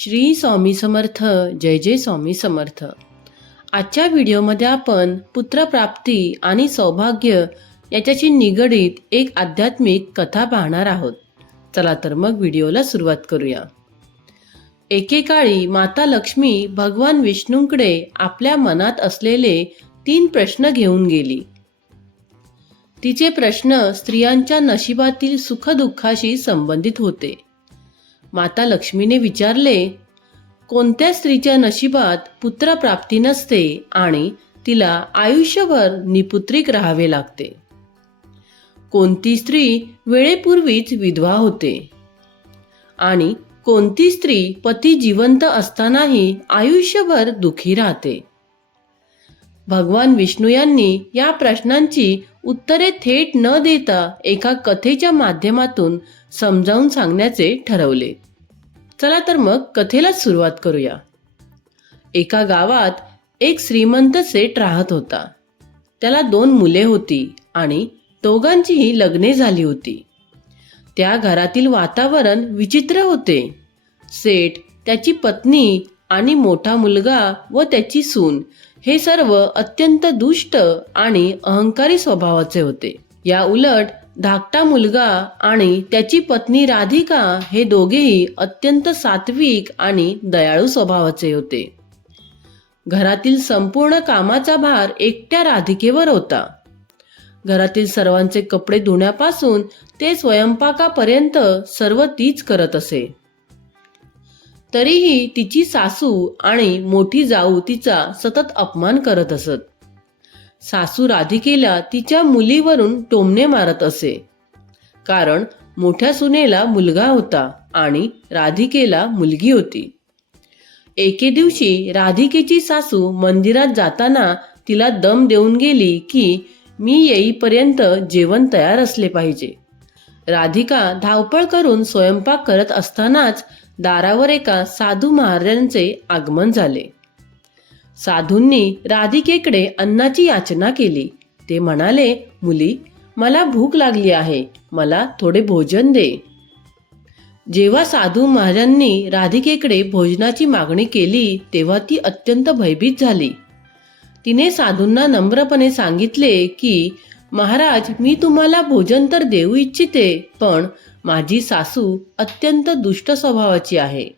श्री स्वामी समर्थ. जय जय स्वामी समर्थ. आजच्या व्हिडिओमध्ये आपण पुत्रप्राप्ती आणि सौभाग्य याच्याशी निगडीत एक आध्यात्मिक कथा पाहणार आहोत. चला तर मग व्हिडिओला सुरुवात करूया. एकेकाळी माता लक्ष्मी भगवान विष्णूंकडे आपल्या मनात असलेले 3 प्रश्न घेऊन गेली. तिचे प्रश्न स्त्रियांच्या नशिबातील सुखदुःखाशी संबंधित होते. माता लक्ष्मीने विचारले, कोणत्या स्त्रीच्या नशिबात पुत्रप्राप्ती नसते आणि तिला आयुष्यभर निपुत्रिक राहावे लागते? कोणती स्त्री वेळेपूर्वीच विधवा होते? आणि कोणती स्त्री पती जिवंत असतानाही आयुष्यभर दुःखी राहते? भगवान विष्णू यांनी या प्रश्नांची उत्तरे थेट न देता एका कथेच्या माध्यमातून समजावून सांगण्याचे ठरवले. चला तर मग कथेला सुरुवात करूया. एका गावात एक श्रीमंत सेठ राहत होता. त्याला 2 मुले होती आणि दोघांचीही लग्ने झाली होती. त्या घरातील वातावरण विचित्र होते. सेठ, त्याची पत्नी आणि मोठा मुलगा व त्याची सून हे सर्व अत्यंत दुष्ट आणि अहंकारी स्वभावाचे होते. या उलट धाकटा मुलगा आणि त्याची पत्नी राधिका हे दोघेही अत्यंत सात्विक आणि दयाळू स्वभावाचे होते. घरातील संपूर्ण कामाचा भार एकट्या राधिकेवर होता. घरातील सर्वांचे कपडे धुण्यापासून ते स्वयंपाकापर्यंत सर्व तीच करत असे. तरीही तिची सासू आणि मोठी जाऊ तिचा सतत अपमान करत असत. सासू राधिकेला तिच्या मुलीवरून टोमणे मारत असे, कारण मोठ्या सुनेला मुलगा होता आणि राधिकेला मुलगी होती. एके दिवशी राधिकेची सासू मंदिरात जाताना तिला दम देऊन गेली की मी येईपर्यंत जेवण तयार असले पाहिजे. राधिका धावपळ करून स्वयंपाक करत असतानाच दारावर एका साधू महाराजांचे आगमन झाले. साधूंनी राधिकेकडे अन्नाची याचना केली. ते म्हणाले, मुली, मला भूक लागली आहे, मला थोडे भोजन दे. जेव्हा साधू महाराजांनी राधिकेकडे भोजनाची मागणी केली तेव्हा ती अत्यंत भयभीत झाली. तिने साधूंना नम्रपणे सांगितले की महाराज, मी तुम्हाला भोजन तर देऊ इच्छिते, पण माझी सासू अत्यंत दुष्ट स्वभावाची आहे.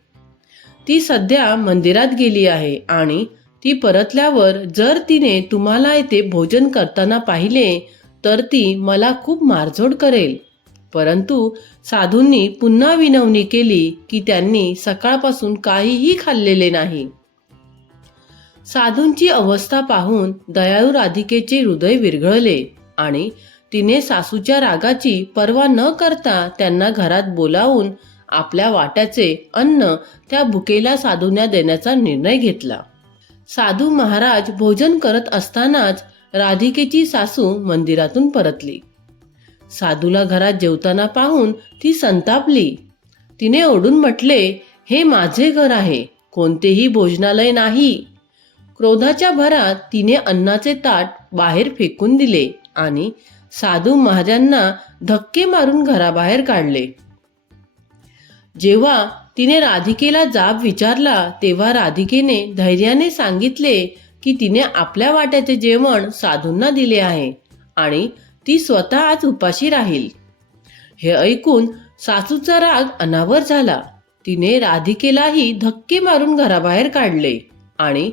ती सध्या मंदिरात गेली आहे आणि ती परतल्यावर जर तिने तुम्हाला येथे भोजन करताना पाहिले तर ती मला खूप मारझोड करेल. परंतु साधूंनी पुन्हा विनवणी केली की त्यांनी सकाळपासून काहीही खाल्लेले नाही. साधूंची अवस्था पाहून दयाळू राधिकेचे हृदय विरघळले आणि तिने सासूच्या रागाची पर्वा न करता त्यांना घरात बोलावून आपल्या वाट्याचे अन्न त्या भुकेल्या साधूंना देण्याचा निर्णय घेतला. साधू महाराज भोजन करत असतानाच राधिकेची सासू मंदिरातून परतली. साधूला घरात जेवताना पाहून ती संतापली. तिने ओरडून म्हटले, हे माझे घर आहे, कोणतेही भोजनालय नाही. क्रोधाच्या भरात तिने अन्नाचे ताट बाहेर फेकून दिले आणि साधू महाराजांना धक्के मारून घराबाहेर काढले. जेव्हा तिने राधिकेला जाब विचारला तेव्हा राधिकेने धैर्याने सांगितले की तिने आपल्या वाट्याचे जेवण साधूंना दिले आहे आणि ती स्वतः आज उपाशी राहील. हे ऐकून सासूचा राग अनावर झाला. तिने राधिकेलाही धक्के मारून घराबाहेर काढले आणि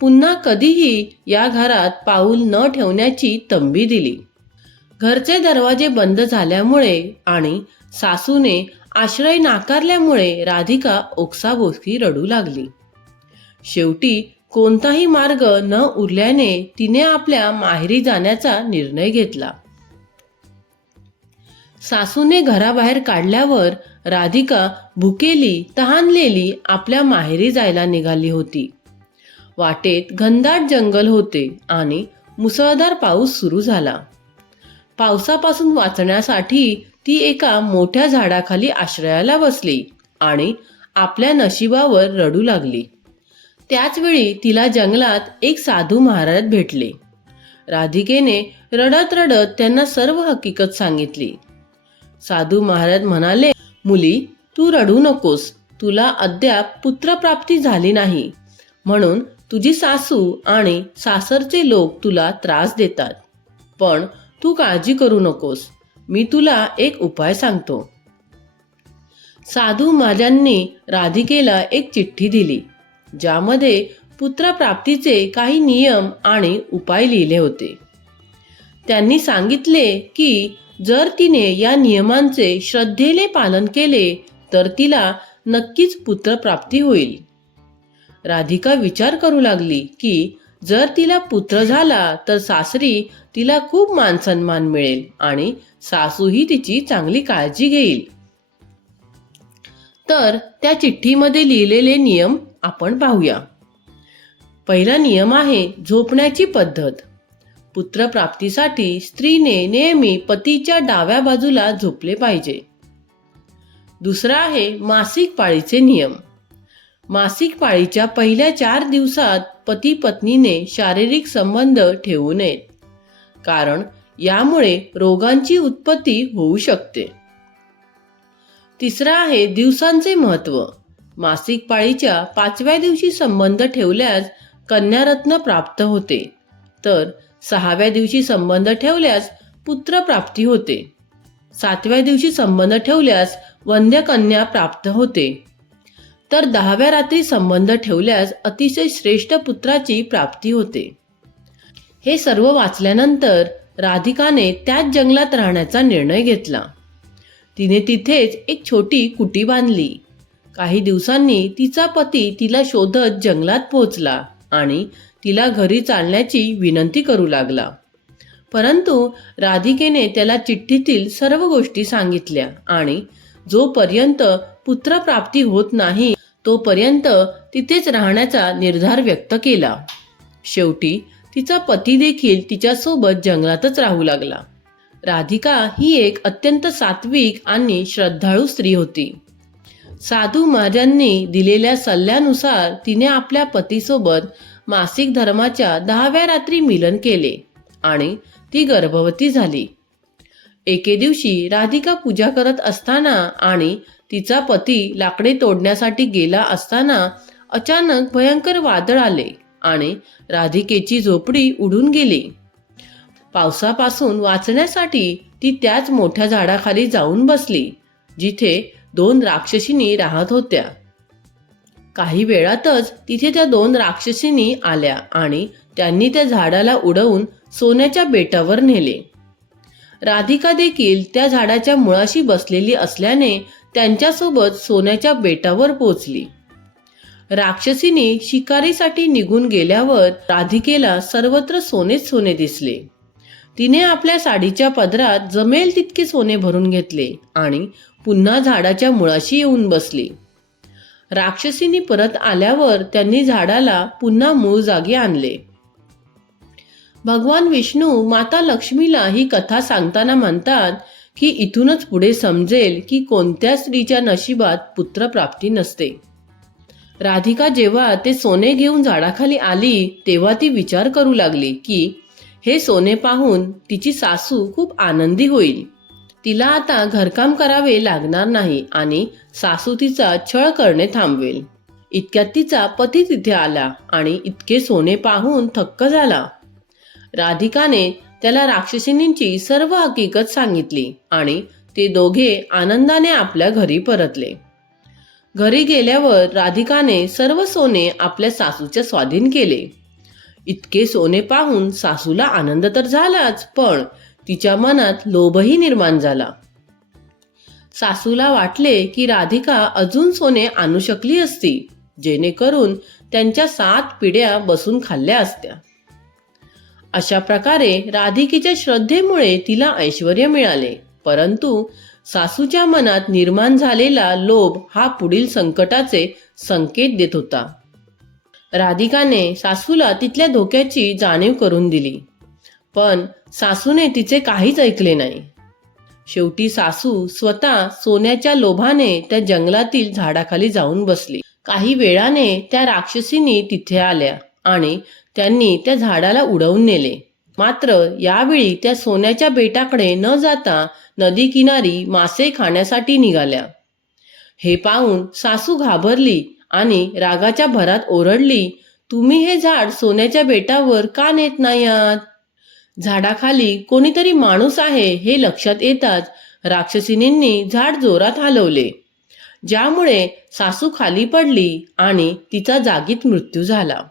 पुन्हा कधीही या घरात पाऊल न ठेवण्याची तंबी दिली. घरचे दरवाजे बंद झाल्यामुळे आणि सासूने आश्रय नाकारल्यामुळे राधिका ओक्साबोक्शी रडू लागली. शेवटी कोणताही मार्ग न उरल्याने तिने आपल्या माहेरी जाण्याचा निर्णय घेतला. सासूने घराबाहेर काढल्यावर राधिका भुकेली तहानलेली आपल्या माहेरी जायला निघाली होती. वाटेत घनदाट जंगल होते आणि मुसळधार पाऊस सुरू झाला. पावसापासून वाचण्यासाठी ती एका मोठ्या झाडाखाली आश्रयाला बसली आणि आपल्या नशिबावर रडू लागली. त्याचवेळी तिला जंगलात एक साधू महाराज भेटले. राधिकेने रडत रडत त्यांना सर्व हकीकत सांगितली. साधू महाराज म्हणाले, मुली, तू रडू नकोस. तुला अद्याप पुत्रप्राप्ती झाली नाही, म्हणून तुझी सासू आणि सासरचे लोक तुला त्रास देतात. पण तू काळजी करू नकोस, मी तुला एक उपाय सांगतो. साधू महाराजांनी राधिकेला एक चिठ्ठी दिली, ज्यामध्ये पुत्रप्राप्तीचे काही नियम आणि उपाय लिहिले होते. त्यांनी सांगितले की जर तिने या नियमांचे श्रद्धेने पालन केले तर तिला नक्कीच पुत्रप्राप्ती होईल. राधिका विचार करू लागली की जर तिला पुत्र झाला तर सासरी तिला खूप मानसन्मान मिळेल आणि सासूही तिची चांगली काळजी घेईल. तर त्या चिठ्ठीमध्ये लिहिलेले नियम आपण पाहूया. पहिला नियम आहे झोपण्याची पद्धत. पुत्रप्राप्तीसाठी स्त्रीने नेहमी पतीच्या डाव्या बाजूला झोपले पाहिजे. दुसरा आहे मासिक पाळीचे नियम. मासिक पाळीच्या पहिल्या 4 दिवसात पती पत्नीने शारीरिक संबंध ठेवू नयेत, कारण यामुळे रोगांची उत्पत्ती होऊ शकते. तिसरा आहे दिवसांचे महत्त्व. मासिक पाळीच्या 5व्या दिवशी संबंध ठेवल्यास कन्यारत्न प्राप्त होते, तर 6व्या दिवशी संबंध ठेवल्यास पुत्रप्राप्ती होते. 7व्या दिवशी संबंध ठेवल्यास वंध्यकन्या प्राप्त होते, तर 10व्या रात्री संबंध ठेवल्यास अतिशय श्रेष्ठ पुत्राची प्राप्ती होते. हे सर्व वाचल्यानंतर राधिकाने त्याच जंगलात राहण्याचा निर्णय घेतला. तिने तिथेच एक छोटी कुटी बांधली. काही दिवसांनी तिचा पती तिला शोधत जंगलात पोहोचला आणि तिला घरी चालण्याची विनंती करू लागला. परंतु राधिकेने त्याला चिठ्ठीतील सर्व गोष्टी सांगितल्या आणि जोपर्यंत पुत्रप्राप्ती होत नाही तोपर्यंत तिथेच राहण्याचा निर्धार व्यक्त केला. शेवटी तिचा पती देखील तिच्यासोबत जंगलातच राहू लागला. राधिका ही एक अत्यंत सात्विक आणि श्रद्धाळू स्त्री होती. साधू महाराजांनी दिलेल्या सल्ल्यानुसार तिने आपल्या पतीसोबत मासिक धर्माच्या 10व्या रात्री मिलन केले आणि ती गर्भवती झाली. एके दिवशी राधिका पूजा करत असताना आणि तिचा पती लाकडे तोडण्यासाठी गेला असताना अचानक भयंकर वादळ आले आणि राधिकेची झोपडी उडून गेली. पावसापासून वाचण्यासाठी ती त्याच मोठ्या झाडाखाली जाऊन बसली, जिथे 2 राक्षसीनी राहत होत्या. काही वेळातच तिथे त्या 2 राक्षसीनी आल्या आणि त्यांनी त्या झाडाला उडवून सोन्याच्या बेटावर नेले. राधिका देखील त्या झाडाच्या मुळाशी बसलेली असल्याने त्यांच्यासोबत सोन्याच्या बेटावर पोहोचली. राक्षसीनी शिकारीसाठी निघून गेल्यावर राधिकेला सर्वत्र सोनेच सोने दिसले. तिने आपल्या साडीच्या पदरात जमेल तितके सोने भरून घेतले आणि पुन्हा झाडाच्या मुळाशी येऊन बसली. राक्षसीनी परत आल्यावर त्यांनी झाडाला पुन्हा मूळ जागी आणले. भगवान विष्णू माता लक्ष्मीला ही कथा सांगताना म्हणतात की इथूनच पुढे समजेल की कोणत्या स्त्रीच्या नशिबात पुत्रप्राप्ती नसते. राधिका जेव्हा ते सोने घेऊन झाडाखाली आली तेव्हा ती विचार करू लागली की हे सोने पाहून तिची सासू खूप आनंदी होईल. तिला आता घरकाम करावे लागणार नाही आणि सासू तिचा छळ करणे थांबवेल. इतक्यात तिचा पती तिथे आला आणि इतके सोने पाहून थक्क झाला. राधिकाने त्याला राक्षसिनींची सर्व हकीकत सांगितली आणि ते दोघे आनंदाने आपल्या घरी परतले. घरी गेल्यावर राधिकाने सर्व सोने आपल्या सासूच्या स्वाधीन केले. इतके सोने पाहून सासूला आनंद तर झालाच, पण तिच्या मनात लोभही निर्माण झाला. सासूला वाटले की राधिका अजून सोने आणू शकली असती, जेणेकरून त्यांच्या 7 पिढ्या बसून खाल्ल्या असत्या. अशा प्रकारे राधिकेच्या श्रद्धेमुळे तिला ऐश्वर्य मिळाले. परंतु सासूच्या मनात निर्माण झालेला लोभ हा पुढील संकटाचे संकेत देत होता. राधिकाने सासूला तिथल्या धोक्याची जाणीव करून दिली, पण सासूने तिचे काहीच ऐकले नाही. शेवटी सासू स्वतः सोन्याच्या लोभाने त्या जंगलातील झाडाखाली जाऊन बसली. काही वेळाने त्या राक्षसीनी तिथे आल्या आणि त्यांनी त्या झाडाला उडवून नेले. मात्र यावेळी त्या सोन्याच्या बेटाकडे न जाता नदी किनारी मासे खाण्यासाठी निघाल्या. हे पाहून सासू घाबरली आणि रागाच्या भरात ओरडली, तुम्ही हे झाड सोन्याच्या बेटावर का नेत नाही आहात? झाडाखाली कोणीतरी माणूस आहे हे लक्षात येताच राक्षसिनींनी झाड जोरात हलवले, ज्यामुळे सासू खाली पडली आणि तिचा जागीच मृत्यू झाला.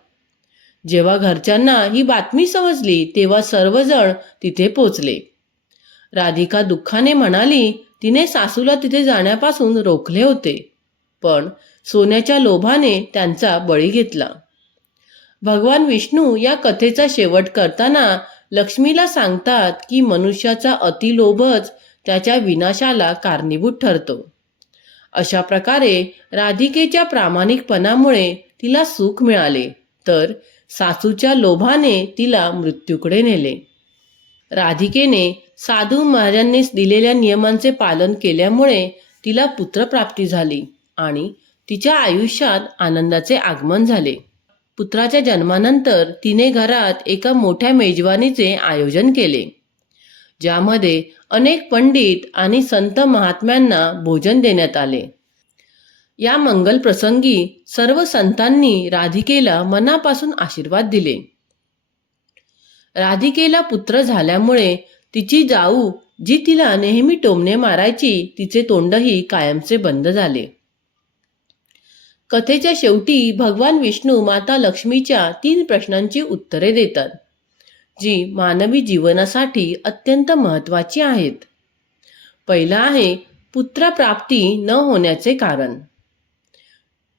जेव्हा घरच्यांना ही बातमी समजली तेव्हा सर्वजण तिथे पोचले. राधिका दुःखाने म्हणाली, तिने सासूला तिथे जाण्यापासून रोखले होते, पण सोन्याच्या लोभाने त्यांचा बळी घेतला. भगवान विष्णू या कथेचा शेवट करताना लक्ष्मीला सांगतात की मनुष्याचा अतिलोभच त्याच्या विनाशाला कारणीभूत ठरतो. अशा प्रकारे राधिकेच्या प्रामाणिकपणामुळे तिला सुख मिळाले, तर सासूच्या लोभाने तिला मृत्यूकडे नेले. राधिकेने साधू महाराजांनी दिलेल्या नियमांचे पालन केल्यामुळे तिला पुत्रप्राप्ती झाली आणि तिच्या आयुष्यात आनंदाचे आगमन झाले. पुत्राच्या जन्मानंतर तिने घरात एका मोठ्या मेजवानीचे आयोजन केले, ज्यामध्ये अनेक पंडित आणि संत महात्म्यांना भोजन देण्यात आले. या मंगल प्रसंगी सर्व संतांनी राधिकेला मनापासून आशीर्वाद दिले. राधिकेला पुत्र झाल्यामुळे तिची जाऊ, जी तिला नेहमी टोमणे मारायची, तिचे तोंडही कायमचे बंद झाले. कथेच्या शेवटी भगवान विष्णू माता लक्ष्मीच्या 3 प्रश्नांची उत्तरे देतात, जी मानवी जीवनासाठी अत्यंत महत्त्वाची आहेत. पहिला आहे पुत्रप्राप्ती न होण्याचे कारण.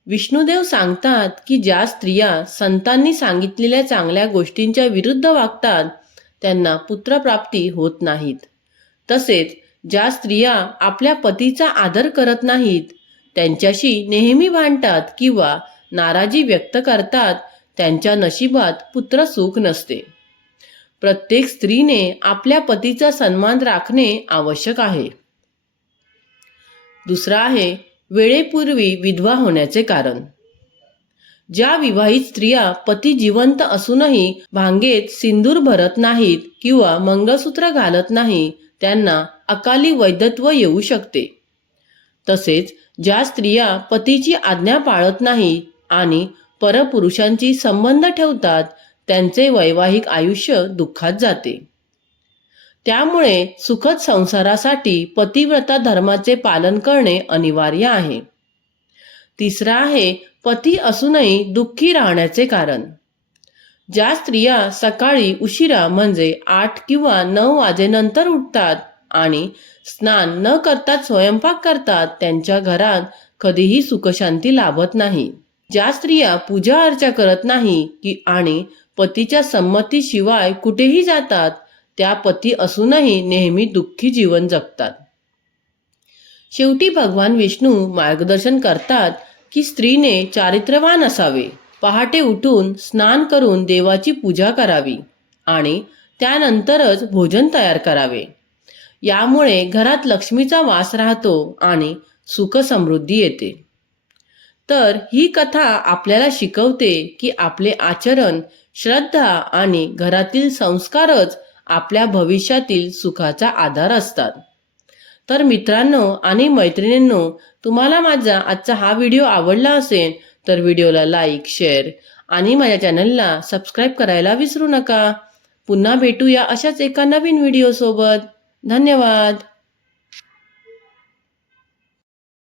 विष्णुदेव सांगतात की ज्या स्त्रिया संतांनी सांगितलेल्या चांगल्या गोष्टींच्या विरुद्ध वागतात त्यांना पुत्रप्राप्ती होत नाहीत. तसेच ज्या स्त्रिया आपल्या पतीचा आदर करत नाहीत, त्यांच्याशी नेहमी भांडतात किंवा नाराजी व्यक्त करतात, त्यांच्या नशिबात पुत्रसुख नसते. प्रत्येक स्त्रीने आपल्या पतीचा सन्मान राखणे आवश्यक आहे. दुसरा आहे वेळेपूर्वी विधवा होण्याचे कारण. ज्या विवाहित स्त्रिया पती जिवंत असूनही भांगेत सिंदूर भरत नाहीत किंवा मंगळसूत्र घालत नाही, त्यांना अकाली वैधत्व येऊ शकते. तसेच ज्या स्त्रिया पतीची आज्ञा पाळत नाहीत आणि परपुरुषांशी संबंध ठेवतात, त्यांचे वैवाहिक आयुष्य दुःखात जाते. त्यामुळे सुखद संसारासाठी पतिव्रता धर्माचे पालन करणे अनिवार्य आहे. तिसरा आहे पती असूनही दुःखी राहण्याचे कारण. ज्या स्त्रिया सकाळी उशिरा म्हणजे 8 किंवा 9 वाजेनंतर उठतात आणि स्नान न करताच स्वयंपाक करतात, त्यांच्या घरात कधीही सुखशांती लाभत नाही. ज्या स्त्रिया पूजा अर्चा करत नाही आणि पतीच्या संमतीशिवाय कुठेही जातात, त्या पती असूनही नेहमी दुःखी जीवन जगतात. शेवटी भगवान विष्णू मार्गदर्शन करतात की स्त्रीने चारित्र्यवान असावे, पहाटे उठून स्नान करून देवाची पूजा करावी आणि त्यानंतरच भोजन तयार करावे. यामुळे घरात लक्ष्मीचा वास राहतो आणि सुख समृद्धी येते. तर ही कथा आपल्याला शिकवते की आपले आचरण, श्रद्धा आणि घरातील संस्कारच आपल्या भविष्यातील सुखाचा आधार असतात. तर मित्रांनो आणि मैत्रिणींनो, तुम्हाला माझा आजचा हा व्हिडिओ आवडला असेल तर व्हिडिओला लाईक, शेअर आणि माझ्या चॅनलला सबस्क्राईब करायला विसरू नका. पुन्हा भेटूया अशाच एका नवीन व्हिडिओ सोबत. धन्यवाद.